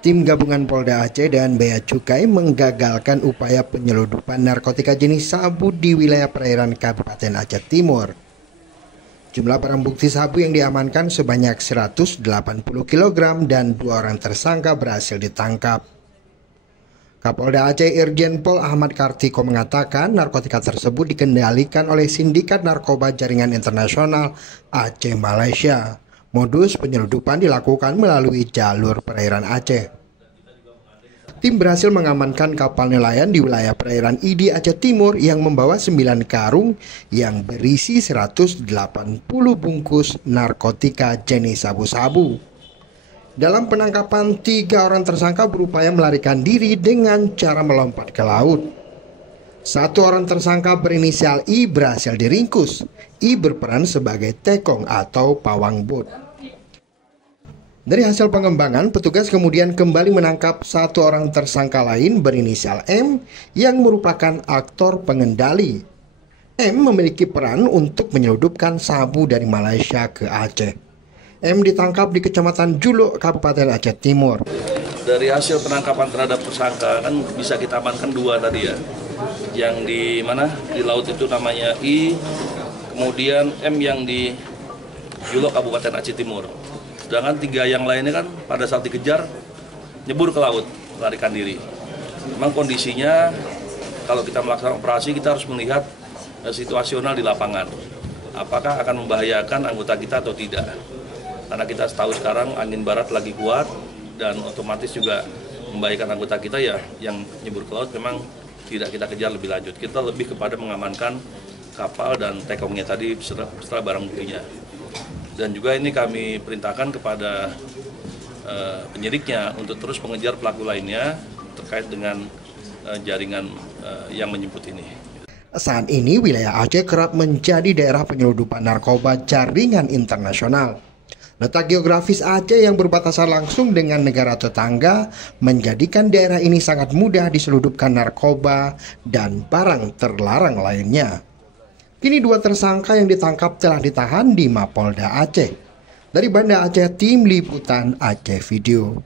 Tim gabungan Polda Aceh dan Bea Cukai menggagalkan upaya penyeludupan narkotika jenis sabu di wilayah perairan Kabupaten Aceh Timur. Jumlah barang bukti sabu yang diamankan sebanyak 180 kg dan 2 orang tersangka berhasil ditangkap. Kapolda Aceh Irjen Pol Ahmad Kartiko mengatakan narkotika tersebut dikendalikan oleh sindikat narkoba jaringan internasional Aceh Malaysia. Modus penyeludupan dilakukan melalui jalur perairan Aceh. Tim berhasil mengamankan kapal nelayan di wilayah perairan Idi Aceh Timur yang membawa 9 karung yang berisi 180 bungkus narkotika jenis sabu-sabu. Dalam penangkapan, 3 orang tersangka berupaya melarikan diri dengan cara melompat ke laut. 1 orang tersangka berinisial I berhasil diringkus. I berperan sebagai tekong atau pawang bot. Dari hasil pengembangan, petugas kemudian kembali menangkap 1 orang tersangka lain berinisial M yang merupakan aktor pengendali. M memiliki peran untuk menyeludupkan sabu dari Malaysia ke Aceh. M ditangkap di Kecamatan Juluk, Kabupaten Aceh Timur. Dari hasil penangkapan terhadap tersangka kan bisa kita amankan 2 tadi ya. Yang di mana di laut itu namanya I, kemudian M yang di Juluk, Kabupaten Aceh Timur. Sedangkan 3 yang lainnya kan pada saat dikejar nyebur ke laut, melarikan diri. Memang kondisinya kalau kita melaksanakan operasi kita harus melihat situasional di lapangan. Apakah akan membahayakan anggota kita atau tidak. Karena kita tahu sekarang angin barat lagi kuat dan otomatis juga membahayakan anggota kita ya yang nyebur ke laut memang tidak kita kejar lebih lanjut. Kita lebih kepada mengamankan kapal dan tekongnya tadi setelah barang buktinya. Dan juga ini kami perintahkan kepada penyidiknya untuk terus mengejar pelaku lainnya terkait dengan jaringan yang menjemput ini. Saat ini wilayah Aceh kerap menjadi daerah penyeludupan narkoba jaringan internasional. Letak geografis Aceh yang berbatasan langsung dengan negara tetangga menjadikan daerah ini sangat mudah diseludupkan narkoba dan barang terlarang lainnya. Kini 2 tersangka yang ditangkap telah ditahan di Mapolda Aceh. Dari Banda Aceh, Tim Liputan Aceh Video.